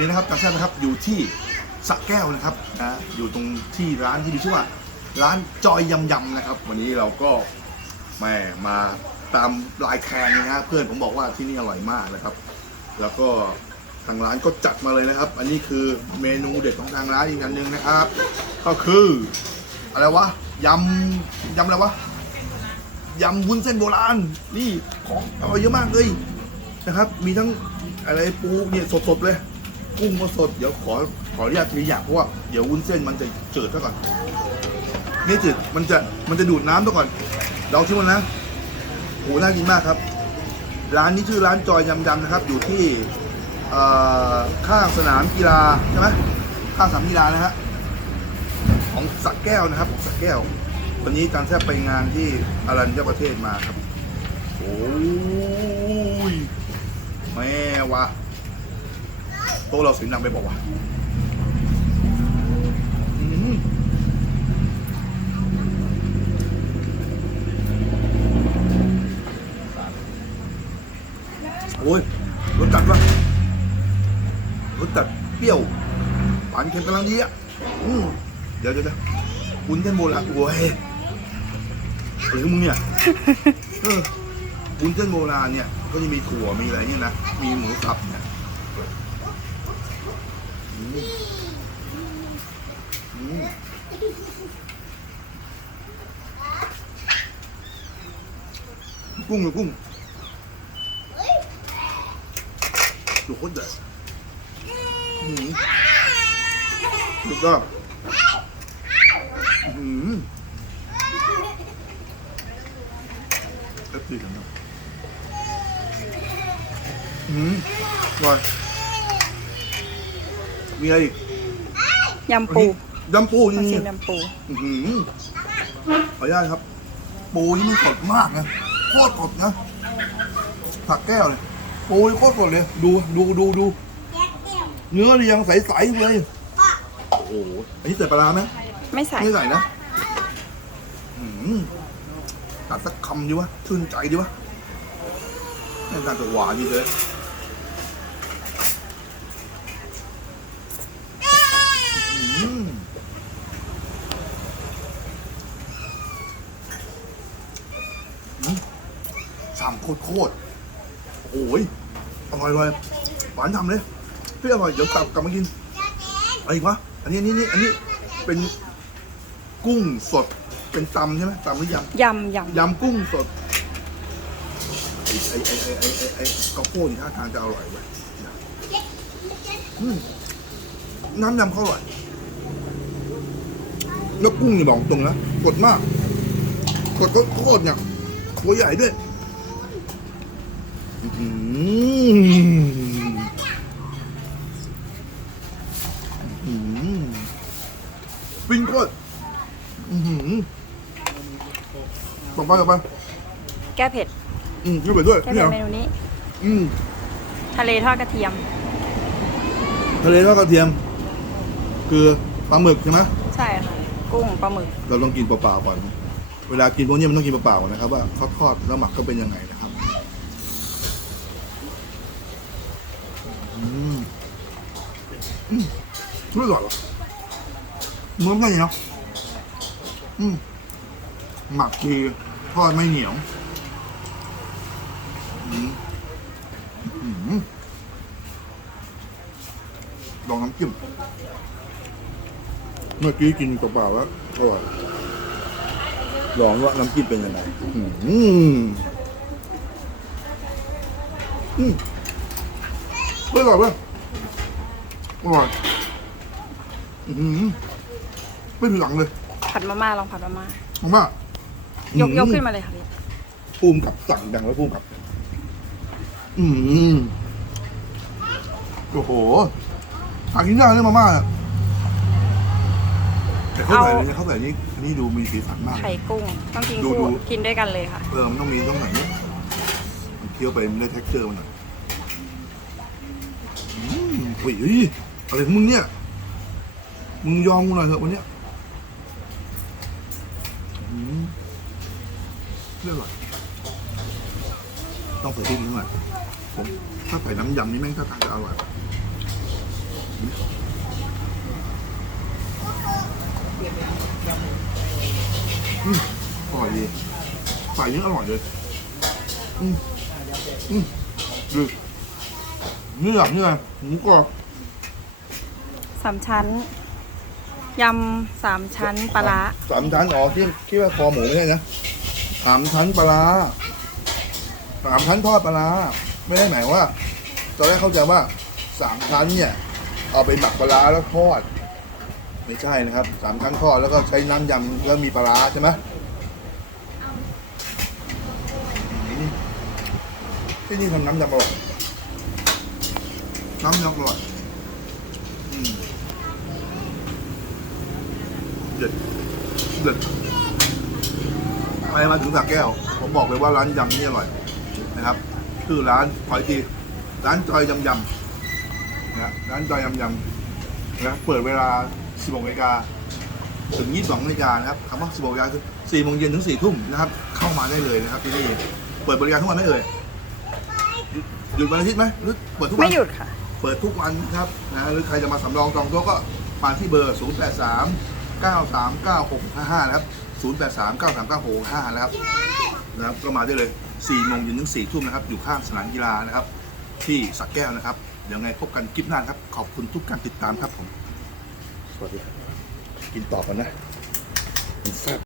นี่นะครับกาแซ่บนะครับอยู่ที่สะแก้วนะครับนะอยู่ตรงที่ร้านที่มีชื่อว่า ร้านจอยยำยำนะครับ วันนี้เราก็แม่มาตามลายแคนนะฮะเพื่อนผมบอกว่าที่นี่อร่อยมากนะครับ แล้วก็ทางร้านก็จัดมาเลยนะครับ อันนี้คือเมนูเด็ดของทางร้านอีกอันหนึ่งนะครับ ก็คืออะไรวะยำยำอะไรวะยำวุ้นเส้นโบราณนี่ของอร่อยเยอะมากเลยนะครับ มีทั้งอะไรปูเนี่ยสดๆเลย กุ้งก็สดเดี๋ยวขอขออนุญาตทีอย่างเพราะว่าเดี๋ยววุ้นเส้นมันจะจืดซะก่อนนี่จืดมันจะมันจะดูดน้ำซะก่อนเราชิมมันนะโหน่ากินมากครับ ร้านนี้ชื่อร้านจอยยำยำนะครับ อยู่ที่ข้างสนามกีฬาใช่ไหมข้างสนามกีฬานะฮะของสักแก้วนะครับสักแก้ว วันนี้การแทบไปงานที่อารัญญประเทศมาครับ โอ้ยแม่วะ โต๊ะเราเสียงดังไปบอกว่าวะอืมโอ้ยรสจัดวะรสจัดเปรี้ยวหวานเค็มกำลังดีอะเดี๋ยวเดี๋ยวเดี๋ยววุ้นเส้นโบราณโอ้ยอะไรของมึงเนี่ยเออวุ้นเส้นโบราณเนี่ย ก็จะมีถั่วมีอะไรเนี่ยนะ มีหมูสับเนี่ย อืมอืมกุ้งเลยกุ้งดูโคตรเด็ดอื มสุดยอดอืมเอฟซีกันนะอืมอร่อยมีอะไรอีกยำปูยำปูมานี่ชิมยำปูอื้อหือขออนุญาตครับ ปูนี่มันสดมากนะโคตรสดนะผักแก้วเลยปูนี่โคตรสดเลย ดูดูดูดูเนื้อนี่ยังใสๆอยู่เลยโอ้โหอันนี้ใส่ปลาร้าไหม ไม่ใส่ ไม่ใส่นะอืมตัดสักคำดีวะชื่นใจดีวะนี่น่าจะหวานดีเลยอืมอืมฉ่ำ โคตรโคตรโอ้ยอร่อยเลยหวานฉ่ำเลยพี่อร่อยเดี๋ยวกลับกลับมากินอะไรอีกวะอันนี้อันนี้อันนี้เป็นกุ้งสดเป็นตำใช่ไหมตำหรือยำยำยำยำกุ้งสดไอ้ไอ้ไอ้ไอ้ไอ้ไอ้ไอ้กระโป้นี่ท่าทางจะอร่อยเว้ยอืมน้ำยำเขาอร่อยแล้วกุ้งนี่บอกตรงนะสดมากสดก็โคตรเนี่ยตัวใหญ่ด้วยอื้อหืออื้อหือ ปิ้งโคตรอือหือต่อไปต่อไปแก้เผ็ด อืมช่วยไปด้วยแก้นี่เผ็เหรอดเมนูนี้ อืมทะเลทอดกระเทียม ทะเลทอดกระเทียม คือปลาหมึกใช่ไหมใช่ค่ะ กุ้งปลาหมึก เราต้องกินเปล่าๆก่อน เวลากินพวกนี้มันต้องกินเปล่าๆก่อนนะครับว่าเขาทอดแล้วหมักก็เป็นยังไงนะค รับอืมอืมไม่อร่อยหรอมันไม่เนาะอืมหมักดีทอดไม่เหนียวอืมลองน้ำจิ้มเมื่อกี้กินเปล่าๆแล้วอร่อยลองว่าน้ำจิ้มเป็นยังไงอืมอืม เฮ้ยอร่อยเว้ยอร่อยอืมไม่ผิดหลังเลยผัดมาม่าลองผัดมาม่ามากมากยกยกขึ้นมาเลยค่ะพี่ภูมิกับสั่งดังแล้วภูมิกับ อืมโอ้โหหากินยากเลยมาม่าเนี่ยแต่เขาใส่เลยเขาใส่นี่อันนี้ดูมีสีสันมาก ไข่กุ้ง ต้องกินดูคู่ดูกินด้วยกันเลยค่ะ เออมันต้องมีตรงไหนเนี่ยมันเคี้ยวไปมันได้ texture มันหน่อย เฮ้ยเฮ้อะไรของมึงเนี่ย มึงยองกูหน่อยเถอะวันเนี้ยเรื่องอร่อยต้องใส่พริกนิดหน่อยผมถ้าใส่น้ำยำนี่แม่งถ้าทางจะอร่อยอืมอร่อยดีใส่เยอะอร่อยเลยอืมอืมดู เนื้อเนื้อหมูกรอบสามชั้นยำสามชั้นปลาร้าสามชั้นอ๋อที่ที่ว่าคอหมูไม่ใช่นะสามชั้นปลาร้าสามชั้นทอดปลาร้าไม่ได้หมายว่าตอนแรกเข้าใจว่าสามชั้นเนี่ยเอาไปหมักปลาร้าแล้วทอด ไม่ใช่นะครับสามชั้นทอดแล้วก็ใช้น้ำยำแล้วมีปลาร้าใช่ไหมอืมที่นี่ทำน้ำยำอร่อย น้ำยำอร่อยอืมเด็ด เด็ดไปมาถึงสักแก้ว ผมบอกเลยว่าร้านยำนี่อร่อยนะครับ ชื่อร้านขออีกทีร้านจอยยำยำนะร้านจอยยำยำนะเปิดเวลา 16นาฬิกาถึง 22นาฬิกานะครับคำว่า16นาฬิกาคือ4โมงเย็นถึง4ทุ่มนะครับ เข้ามาได้เลยนะครับที่นี่ เปิดบริการทุกวันไหมเอ่ยหยุดหยุดวันอาทิตย์ไหมหรือเปิดทุกวัน ไม่หยุดค่ะ เปิดทุกวันครับนะหรือใครจะมาสำรองจองโต๊ะก็มาที่เบอร์ 0 8 3 9 3 9 6 5 5 นะครับ 0 8 3 9 3 9 6 5 นะครับนะครับ ก็มาได้เลย4โมงเย็นถึง4ทุ่มนะครับ อยู่ข้างสนามกีฬานะครับ ที่สักแก้วนะครับ เดี๋ยวไงพบกันคลิปหน้าครับ ขอบคุณทุกการติดตามครับผม สวัสดีครับ กินต่อกันนะมันแซ่บ